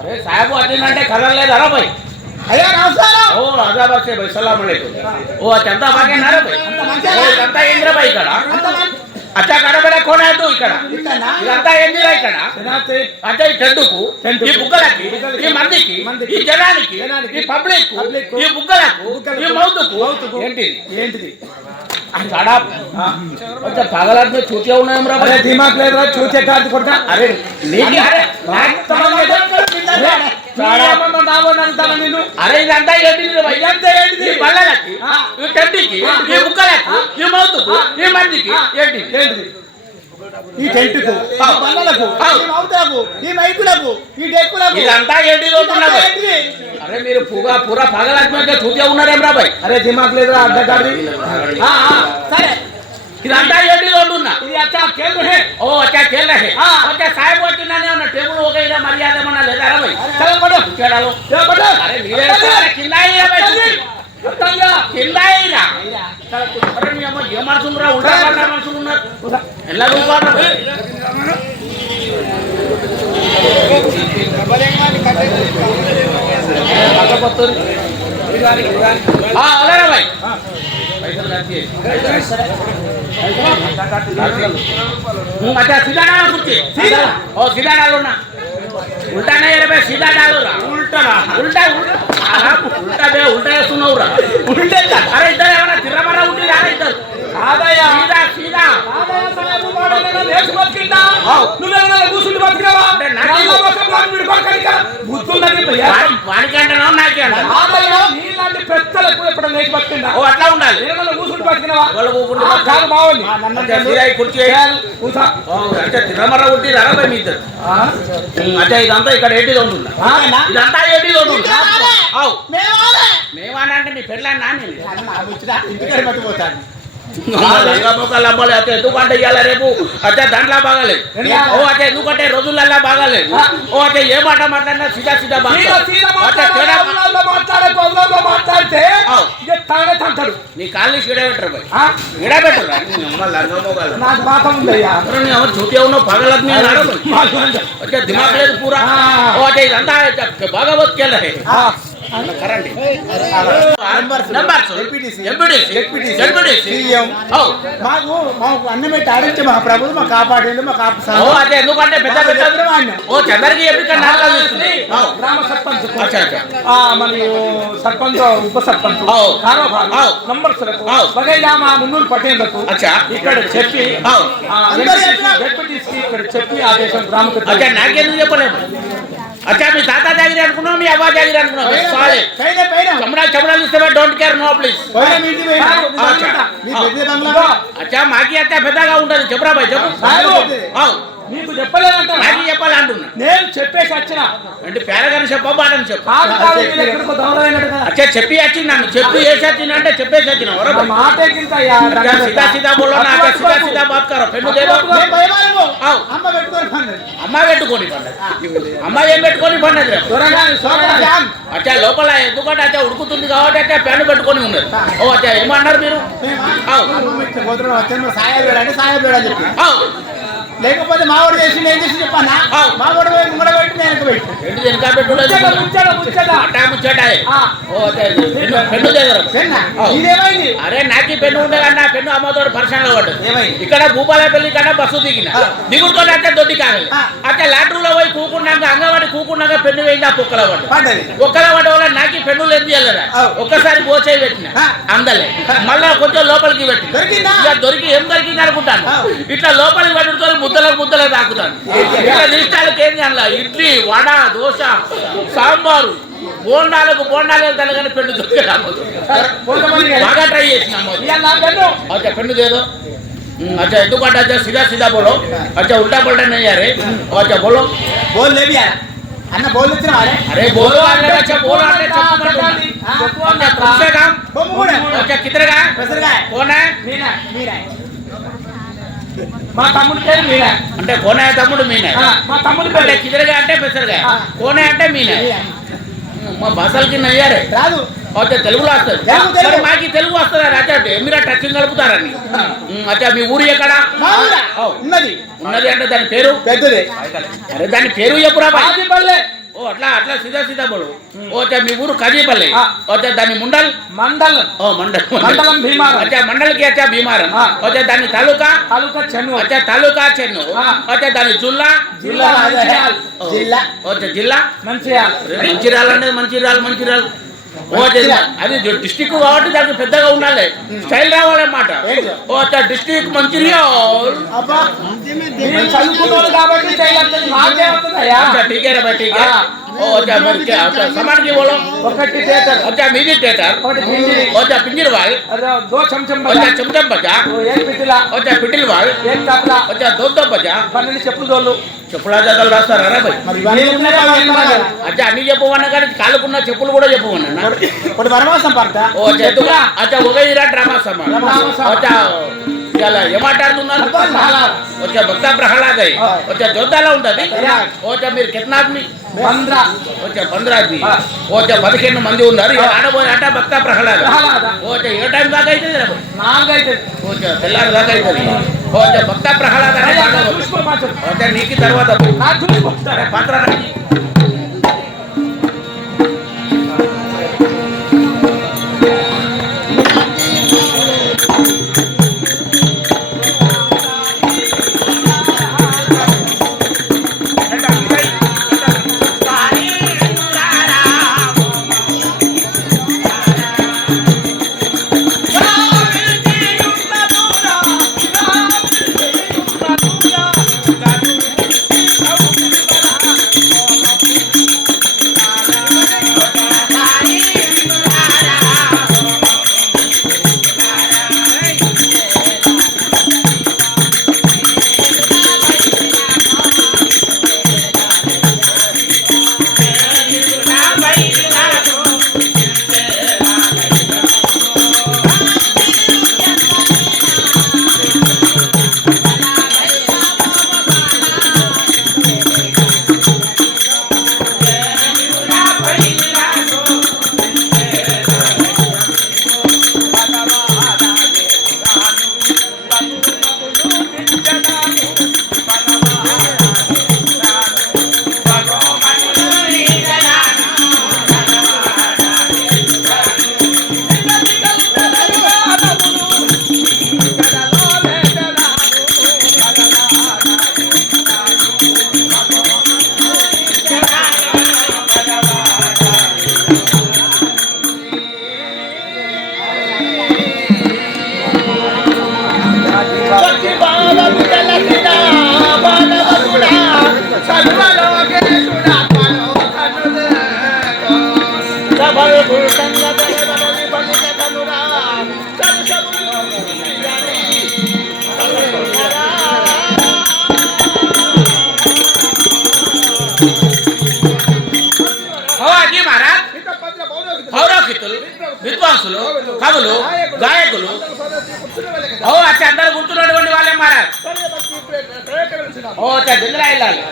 अरे साहब अटे खबर ले धरो भाई अरे नमस्कार ओ राजा बासे भाई सलाम अलैकुम ओ चंदा बागे ना रे भाई ओ चंदा इंद्र भाई कड़ा अच्छा కడబడ కోణ है तू ఇక్కడ ఇదంతా ఏంది రా ఇక్కడ అంటే ఈ చెడ్డుకు ఈ బుగ్గలకి ఈ మందికి ఈ జనానికి ఈ పబ్లిక్ ఈ బుగ్గలకు ఈ మౌతుకు ఏంటిది साड़ा अच्छा पागल में चूतिया उन्हें हमरा अरे दिमाग ले रहा चूतिया काट कोटा अरे नहीं अरे साड़ा मन नावो नंता निन्नु अरे इదంతా ఏంటిది భయ్యా ఇదంతా ఏంటిది ఈ బల్లలకి ఈ టెంటికి ఈ బుక్కలకు ఈ మౌతుకు ఈ మందికి ఏంటిది ఈ టెంటుకు ఈ బల్లలకు ఈ మౌతుకు ఈ మైకులకు ఈ డెక్కులకు ఇదంతా ఏంటిది అంటున్నావు अरे मेरे पूरा पागल आदमी के चूतिया ఉన్నారేంరా भाई अरे दिमाग ले रहा अड्डगाड़ी हां हां सरे ఇదంతా ఏంటిది అంటున్నా ఇది అచ్చా खेल रहे ओ अच्छा खेल रहे अच्छा साहब వచ్చినానే ఉన్న టేబుల్ ఒక ఇద మర్యాద మన లేదారా भाई चलो पड़ो चलो पड़ो अरे మీరే కింద అయ్యా भाई అత్తయ్యా కింద అయ్యా అరే మీ అమ్మ ఏ మనసురా ఉల్టా పడ్డ మనసు ఉన్నారు ఎలా రూపారా भाई हाँ अलारा भाई अच्छा सीधा डालो कुछ सीधा ओ सीधा डालो ना उल्टा नहीं रे भाई सीधा डालो ना उल्टा उल्टा उल्टा बे उल्टा सुनो रा उल्टे अरे इधर है ना तिर्रा मारा उल्टी आ रहा इधर आदाया सीधा सीधा आदाया साहेब माडने देश बतिकिंदा నువ్వేనా కూసుండి బతికినావా నాలో ఒక ప్లాన్ మీరు పక్కనిక గుర్తుందని భయ్యా వానికి అంటనో నాకే అంట ఆదాయ నీలాంటి పెద్దలకు ఎప్పుడు నేకి బతికిందా ఓ అట్లా ఉండాలి నేనలో కూసుండి బతికినావా వాళ్ళు కూకుండి కాదు బావుని నన్ను సిరాయి కుర్చీ వేయాలి కూసా ఓ అంటే తిరమర ఉట్టి రాబై మీ ఇద్దరు అంటే ఇదంతా ఇక్కడ ఏంటిది ఉంటుందా ఇదంతా ఏంటిది ఉంటుందా మేవాలే మేవానంటే నీ పెళ్ళాన్ని నాని ఇంటికి పట్టుకుపోతాను అమ్మాలి అయితే ఎందుకంటే ఇవాళ రేపు అంటే దాంట్లో బాగాలేదు ఓ అంటే ఎందుకంటే రోజులల్లా బాగాలేదు ఓ అంటే ఏ మాట మాట్లాడినా సీదా సీదా మాట్లాడితే నీ కాళ్ళు విడబెట్టరు విడబెట్టరు నాకు మాత్రం ఉందయ్యా చూతే ఉన్నావు పగలద్ని దిమాగ్ లేదు పూరా ఓ అంటే ఇదంతా భాగవత్ కేల కరెంట్ మాకు అన్నం పెట్టి ఆడించే మా ప్రభుత్వం మా కాపాడేది మా అదే ఎందుకంటే పెద్ద పెద్ద ఓ చంద్రకి గ్రామ సర్పంచ్ మరియు సర్పంచ్ ఉప సర్పంచ్ నంబర్స్లకు వగైరా మా మున్నూరు పటేళ్లకు ఇక్కడ చెప్పి ఇక్కడ చెప్పి ఆదేశం గ్రామ నాకెందుకు చెప్పలేదు अच्छा मी ताता जागीर అనుకున్నా మీ అవ్వ జాగిరి అనుకున్నా సాలే చమడాలు ఇస్తే డోంట్ కేర్ నో ప్లీజ్ అచ్చా మాకి అంత పెద్దగా ఉంటది చెప్పరా బాయ్ చెప్పు నీకు చెప్పలేదంట నాకు చెప్పాలి అంటున్నా నేను చెప్పేసి వచ్చిన అంటే పేరగాని చెప్పా బాటని చెప్పు అచ్చా చెప్పి వచ్చి నన్ను చెప్పి వేసి వచ్చిన అంటే చెప్పేసి వచ్చిన మాటే సీదా సీదా బోలో నా సీదా సీదా బాత్ కరో పెన్ను దేదో అమ్మ పెట్టుకొని పండగ అమ్మ ఏం పెట్టుకొని పండగ అచ్చా లోపల ఎందుకంటే అచ్చా ఉడుకుతుంది కాబట్టి అచ్చా పెన్ను పెట్టుకొని ఉన్నది ఓ అచ్చా ఏమన్నారు మీరు లేకపోతే మావాడు చేసి నేను చేసి చెప్పానా మావాడు ముంగడ పెట్టి నేను వెనక పెట్టు అరే నాకు పెన్ను ఉండేదన్నా పెన్ను అమ్మతోడు పరిశ్రమలో పడ్డది ఇక్కడ భూపాలపల్లి కన్నా బస్సు దిగిన దిగుడుతో అంటే దొడ్డి కాగలి అంటే లాటరీలో పోయి కూకున్నాక అంగవాడి కూకున్నాక పెన్ను వేయింది ఆ కుక్కల పడ్డది కుక్కల పడ్డ వల్ల నాకు పెన్నులు ఎందుకు వెళ్ళరా ఒక్కసారి గోచే పెట్టిన అందలే మళ్ళా కొంచెం లోపలికి పెట్టి దొరికి ఏం దొరికింది అనుకుంటాను ఇట్లా లోపలికి పెట్టుకొని ముద్దలకు తాకుతాను ఇట్లా నిష్టాలకి ఏంది అలా ఇడ్లీ వడ దోశ సాంబారు బోండాలు వెళ్తాను కానీ పెన్ను దొరికే బాగా ట్రై చేసిన अच्छा पेन्नु दे दो अच्छा तू काट अच्छा सीधा सीधा बोलो अच्छा उल्टा पलटा नहीं आ रहे अच्छा बोलो बोल ले भी यार अन्ना बोल लेते ना अरे बोलो अच्छा बोलो कौन से काम अच्छा कितने का है कौन है मीना है మా తమ్ముడి పేరు మీనా అంటే కోనే తమ్ముడు మీనా మా తమ్ముడి పేరు కిదరగా అంటే పెసరగా కోనే అంటే మీనా మా భాషలకి నయ్యారే రాదు అచ్చా తెలుగులో వస్తుంది మాకి తెలుగు వస్తుందా అచ్చా మీరు టచింగ్ కలుపుతారని అచ్చా మీ ఊరు ఎక్కడ ఉన్నది అంటే దాని పేరు పెద్దది అరే దాని పేరు చెప్పురా కాజీపల్లె ఓ అట్లా సీదా సీదా బోలు ఓ అచ్చా మీ ఊరు కాజీపల్లె అచ్చా దాని మండలం భీమారం అచ్చా మండల్కి అచ్చా భీమారం అచ్చా దాని తాలూకా చెన్ను అచ్చా తాలూకా చెన్ను అచ్చా దాని జిల్లా జిల్లా మంచిర్యాల అనేది మంచిర్యాల అది డిస్టిక్ కాబట్టి దానికి పెద్దగా ఉండాలి స్టైల్ రావాలన్నమాట ఓ అచ్చా డిస్టిక్ మంచిర్యాల చదువుకున్నాడు కాబట్టి ठीक है भाई ठीक है ओ अच्छा अच्छा सामान की बोलो ఒకటి థియేటర్ अच्छा म्यूजिक थिएटर ఒకటి పింజిరి अच्छा पिंजरवाल దో చంచం अच्छा चमचम बजा एक పిటిలా अच्छा पिटिलवाल एक తబలా अच्छा दो बजा 12 చెప్పులు దోళ్ళు చెప్పుల జతలు రాస్తారా రా భాయ్ అచ్చా అన్ని చెప్పవన్నా కానీ కాలుకున్న చెప్పులు కూడా చెప్పవన్నా ఇప్పుడు వనవాసం పడతా ఓ అచ్చా ఒక ఇరా డ్రామా సమాన్ అచ్చా ఇలా ఏమాటాడుతున్నారు వచ్చా భక్త ప్రహ్లాద్ వచ్చా జోద్దాలో ఉంటది వచ్చా మీరు కిतना ఆద్మీ 15 వచ్చా 15 ఆద్మీ వచ్చా 15 మంది ఉన్నారు ఆడబోయే అంటే భక్త ప్రహ్లాద్ వచ్చా ఏ టైం దాకా అవుతుంది 4 అవుతుంది వచ్చా తెల్లారి దాకా అవుతుంది వచ్చా భక్త ప్రహ్లాద్ వచ్చా నీకు తర్వాత పాత్ర పండితులు విద్వాంసులు కవులు గాయకులు ఓ అచ్చా అందరూ గుర్తున్నటువంటి వాళ్ళే మహారాజ్ ఓ అచ్చా దిల్లా వెళ్ళాలి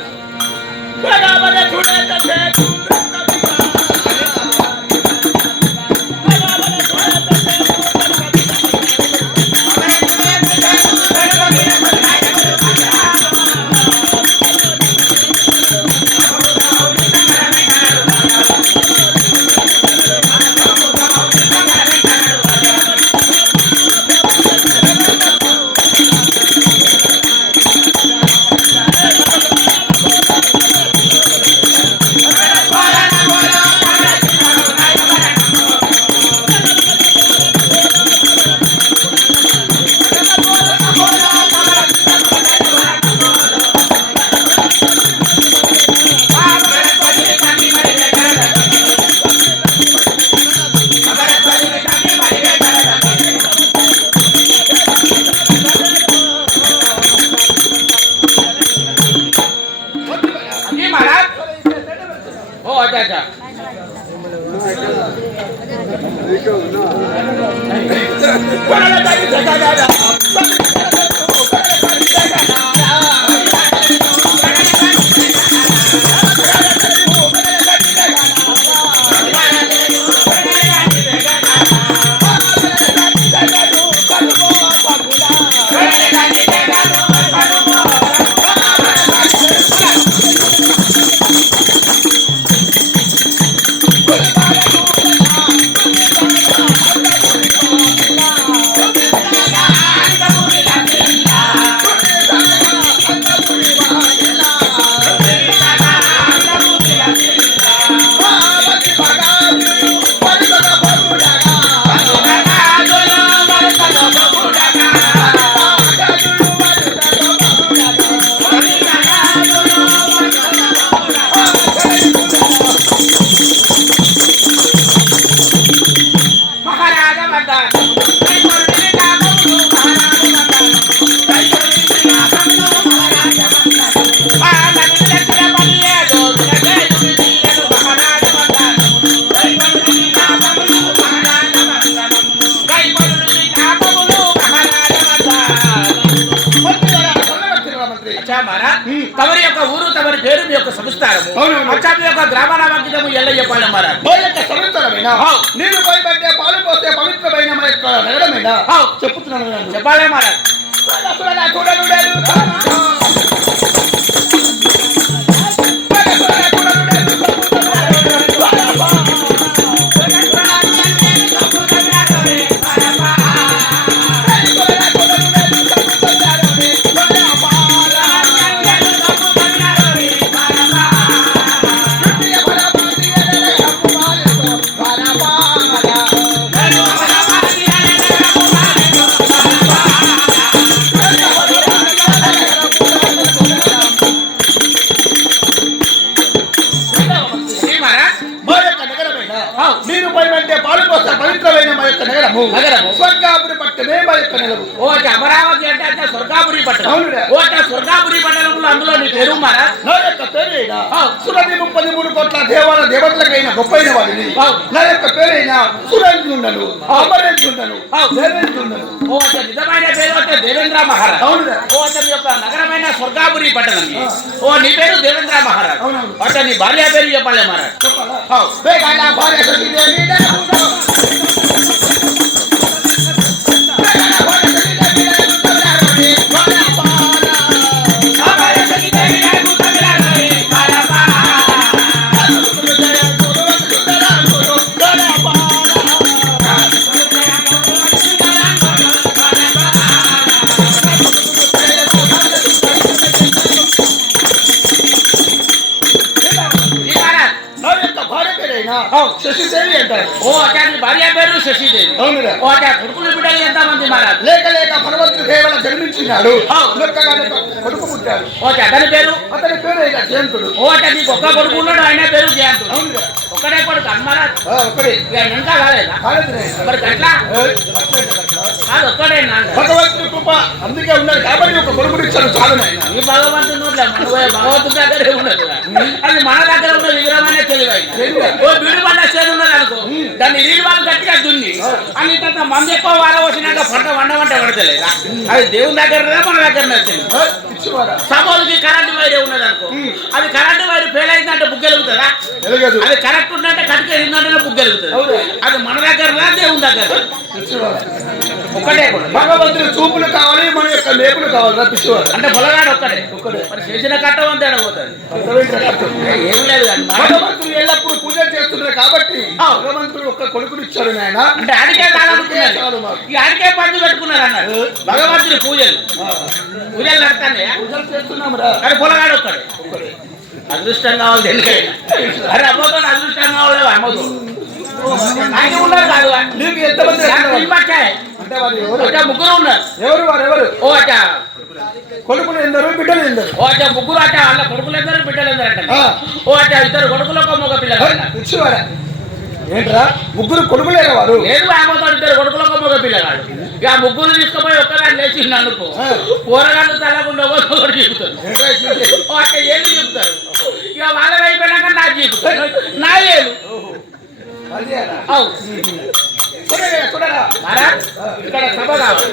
తమరి యొక్క ఊరు తమరి పేరు మీ యొక్క సంస్థానము అచ్చా మీ యొక్క గ్రామనామకితము ఎల్ల చెప్పాలి మహారాజ్ మా యొక్క సంస్థానమేనా నీరు పోయబట్టే పాలు పోస్తే పవిత్రమైన మన యొక్క నగరమేనా చెప్పుతున్నాను చెప్పాలి మహారాజ్ నీరు పోయబట్టే పాలు పోస్తే పవిత్రమైన మా యొక్క నగరము స్వర్గాపురి పట్టణమే మా యొక్క నగరం. ఓ అమరావతి అంటే స్వర్గాపురి పట్టణం. ఓ స్వర్గాపురి పట్టణంలో అందులో నీ పేరు మహారాజ్ నా యొక్క పేరైనా సురభి 33 కోట్ల దేవతలకైనా గొప్పైన వాడిని. నా యొక్క పేరైనా సురేంద్రుండను అమరేంద్రుండను దేవేంద్రుండను. ఓ నిజమైన పేరు అంటే దేవేంద్ర మహారాజ్. ఓ మీ యొక్క నగరమైన స్వర్గాపురి పట్టణం. ఓ నీ పేరు దేవేంద్ర మహారాజ్. అంటే నీ భార్య పేరు చెప్పాలి మహారాజ్. భార్య శశిదేవి అంటారు. ఓ అతని భార్య పేరు శశిదేవి. అవునురా. ఓ అతని కొడుకులు బిడ్డలు ఎంత మంది మహారాజ్? లేక లేక భగవంతుడు కేవలం జన్మించినాడు. కొడుకు పుట్టాడు. ఓ అతని పేరు జయంతుడు. ఓ అతని నీకు ఒక్క కొడుకు ఉన్నాడు, ఆయన పేరు జయంతుడు. అవునురా. ఒక్కడే కొడుకు అన్మారాజ్. ఒక్కడే ఎంత కాలేదా? మరి గట్లా కాదు, ఒక్కడే నాన్న. భగవంతుడు కృప అందుకే ఉన్నాడు కాబట్టి ఒక కొడుకుని ఇచ్చాడు. చాలు ఈ భగవంతుడు భగవంతుడి దగ్గరే ఉన్నది. అది మన దగ్గర ఉన్న విగ్రహమైన తెలివైన ఓ వీడు పడ్డ చేరు ఉన్నది అనుకో, దాన్ని నీళ్ళు వాళ్ళు అని ఇంత మంది ఎక్కువ వారం వచ్చినాక పంట వండమంటే పడతలేదా అది దేవుని దగ్గర మన దగ్గర నచ్చింది సపోజ్కి కరెంట్ వైర్ ఉన్నది అనుకో అది కరెంట్ వైర్ ఫెయిల్ అయిందంటే బుక్ వెలుగుతుందా అది కరెక్ట్ ఉందంటే కరెక్ట్ అయిందంటే బుక్ వెలుగుతుంది అది మన దగ్గర దేవుని దగ్గర ఒక్కటే భగవంతుని చూపులు కావాలి మన యొక్క మేపులు కావాలి పిచ్చివాడు అంటే పొలగాడు ఒక్కడే మరి చేసిన కట్టం అంతే పోతుంది ఏం లేదు కానీ భగవంతుడు ఎల్లప్పుడు పూజ చేస్తున్నారు కాబట్టి భగవంతుడు ఒక్క కొడుకుని ఇచ్చాడు నాయన అంటే ఆడికే కాలనుకున్నారు ఈ ఆడికే పండు పెట్టుకున్నారు అన్నారు భగవంతుని పూజలు నడతానే పూజలు చేస్తున్నాం రా కానీ పొలగాడు ఒక్కడే అదృష్టం కావాలి దేనికైనా అరే అమ్మతో అదృష్టం కావాలి అమ్మతో ఆయన ఉన్నారు కాదు నీకు ఎంతమంది అంటే ముగ్గురు ఉన్నారు ఎవరు వారు ఎవరు ఓ అచ్చ కొడుకులు ఎందరు బిడ్డలు ఎందరు ఓ అచ్చ ముగ్గురు అచ్చ వాళ్ళ కొడుకులు ఎందరు బిడ్డలు ఎందరు అంటే ఓ అచ్చ ఇద్దరు కొడుకులకు మగ పిల్లలు పిచ్చివాడా ఏంట్రా ముగ్గురు కొడుకులేరా వారు లేదు ఆమెతో ఇద్దరు కొడుకులకు మగ పిల్లగాడు ఇక ముగ్గురు తీసుకుపోయి ఒక్కదాన్ని లేచింది అనుకో కూరగాయలు తల్లకుండా ఒకటి చెబుతారు ఓ అచ్చ ఏళ్ళు చెబుతారు ఇక వాళ్ళ అయిపోయినాక నాకు చెబుతారు నా ఏళ్ళు ఇక్కడ సభ కావాలి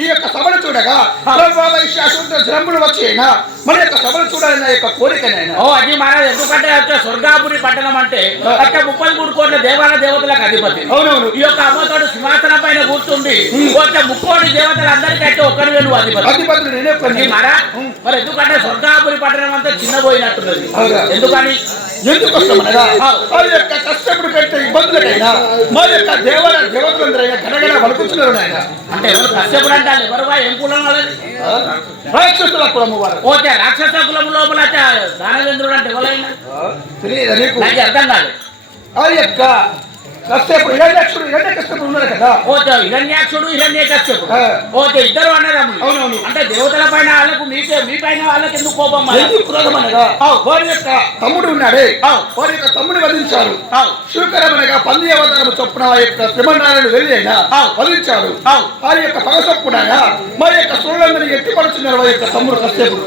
ఈ యొక్క సభను చూడగా శ్రములు వచ్చేనా మన యొక్క సభను చూడాలన్న యొక్క కోరికనైనా ఓ అది మహారాజ్ ఎందుకంటే స్వర్గాపురి పట్టణం అంటే 33 కోట్ల దేవాల దేవతలకు అధిపతి అవునవును ఈ యొక్క అమ్మతోడు సింహాసనం పైన కూర్చుండి 30 కోటి దేవతలందరికీ అయితే ఒక్కరి వేలు అధిపతులు నేనే మహారాజ్ మరి ఎందుకంటే స్వర్గాపురి పట్టణం అంతా చిన్నపోయినట్టున్నది ఎందుకని ఎందుకు వస్తామనగా వారి యొక్క కష్టపడి పెట్టే ఇబ్బందులకైనా మా యొక్క దేవతలందరైనా గడగడ వలుకుతున్నారు నాయన అంటే ఎవరు కష్టపడి అంటారు ఎవరు ఏం కులం వాళ్ళది రాక్షసుల కులము వారు ఓకే రాక్షస కులం లోపల దానవేంద్రుడు అంటే ఎవరైనా తెలియదు నీకు నాకు అర్థం కాదు ఆ యొక్క కష్టపడు హిరణ్యకష్టపుడు ఉన్నారు కదా ఓకే హిరణ్యాక్షుడు హిరణ్యకష్టపుడు ఓకే ఇద్దరు అన్నదమ్ములు అవునవును అంటే దేవతల పైన వాళ్ళకు మీ పైన వాళ్ళకి ఎందుకు కోపం క్రోధమనగా వారి యొక్క తమ్ముడు ఉన్నాడే వారి యొక్క తమ్ముడు వధించారు శూకరమనగా పంది అవతారము చొప్పున ఆ యొక్క శ్రీమన్నారాయణ వెళ్ళి అయినా వధించాడు వారి యొక్క పగ చొప్పునగా మరి యొక్క సూళ్ళందరినీ ఎట్టిపడుతున్నారు వారి యొక్క తమ్ముడు కష్టపుడు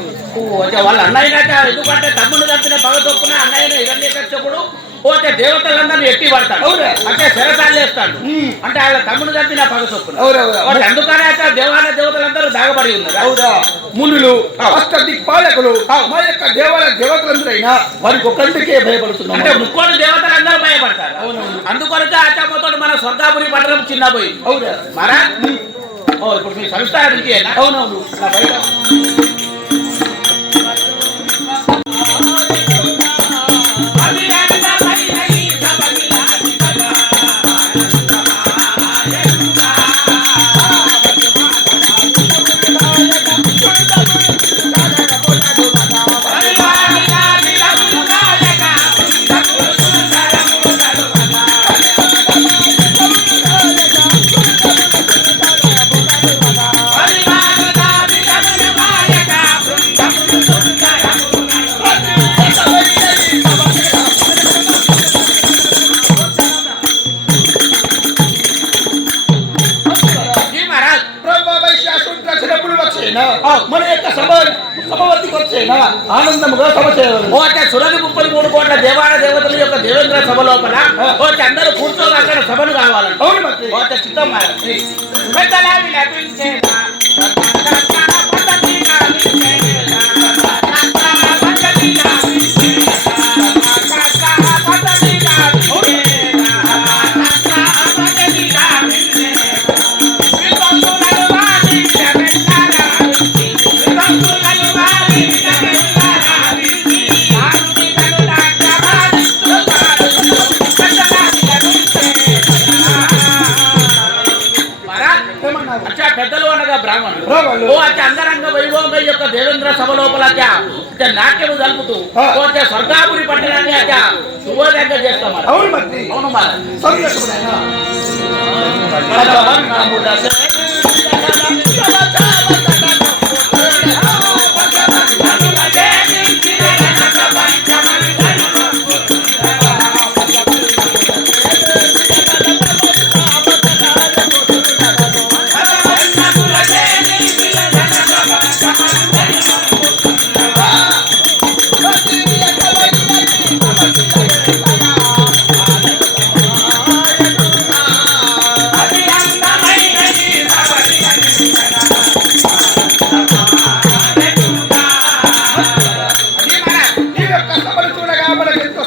వాళ్ళ అన్నయ్య ఎందుకంటే తమ్ముడు చంపిన పగ చొప్పున అన్నయ్య హిరణ్యకష్టపుడు ఓకే దేవతలందరినీ ఎట్టి పడతాడు అంటే శరసాలు చేస్తాడు అంటే వాళ్ళ తమ్ముడు చంపిన పగ చొప్పున అందుకనే అయితే దేవతలందరూ దాగబడి ఉన్నారు మునులు అష్ట దిక్పాలకులు మా యొక్క దేవతలందరైనా వారికి ఒక్కరికే భయపడుతున్నారు అంటే ముక్కోటి దేవతలందరూ భయపడతారు అందుకొరకే ఆచార్యతో మన స్వర్గాపురి పట్టణం చిన్నపోయింది మరా ఇప్పుడు మీ సంస్థ అవునవును బయట మన యొక్క సభవర్తికి వచ్చేనా ఆనందముగా సభ చేయాలి ఓకే సురని 33 కోట్ల దేవతల యొక్క దేవేంద్ర సభ లోపల ఓకే అందరూ కూర్చొని అక్కడ సభను కావాలంట అవును ఓకే చిత్తం ఇంద్ర సభ లోపల నాట్యము జరుపుతూ పోతే స్వర్గాపురి పట్టణాన్ని శుభోదయంగా చేస్తాం. అవును మంత్రి, అవును మరి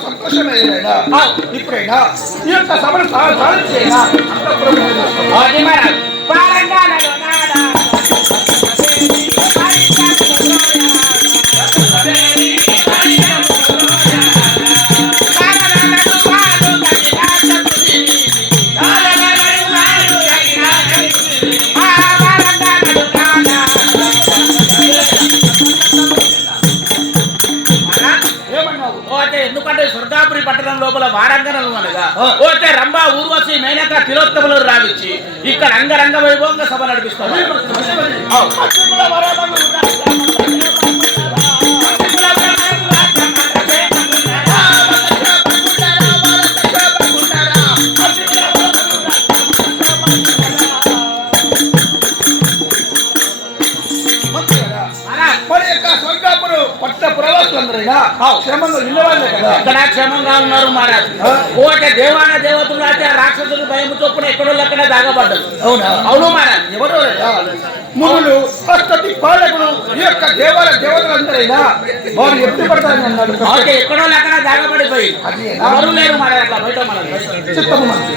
సంతోషమునైనా ఇప్పుడైనా ఈ యొక్క సభను సాధించేనా ఎందుకంటే స్వర్గాపురి పట్టణం లోపల వారంగనలు అనగా పోతే రంభా ఊర్వశి మేనక తిలోత్తములు రావిచ్చి ఇక్కడ అంగరంగ వైభవంగా సభ నడిపిస్తారు. క్షేమంగా ఇల్లవాళ్ళే కదా, ఇక్కడ క్షేమంగా ఉన్నారు మహారాజ్. ఓటే దేవాన దేవతలు అయితే రాక్షసులు భయం చొప్పున ఎక్కడో అక్కడ దాగబడ్డారు. అవునా? అవును మహారాజ్. ఎవరో మునులు అష్టతి పాలకులు ఈ యొక్క దేవతలందరైనా వారు ఎప్పుడు పడతారని అన్నాడు. ఎక్కడో అక్కడ దాగబడిపోయి ఎవరు లేరు మహారాజ్. అట్లా బయట మన చిత్తము మంత్రి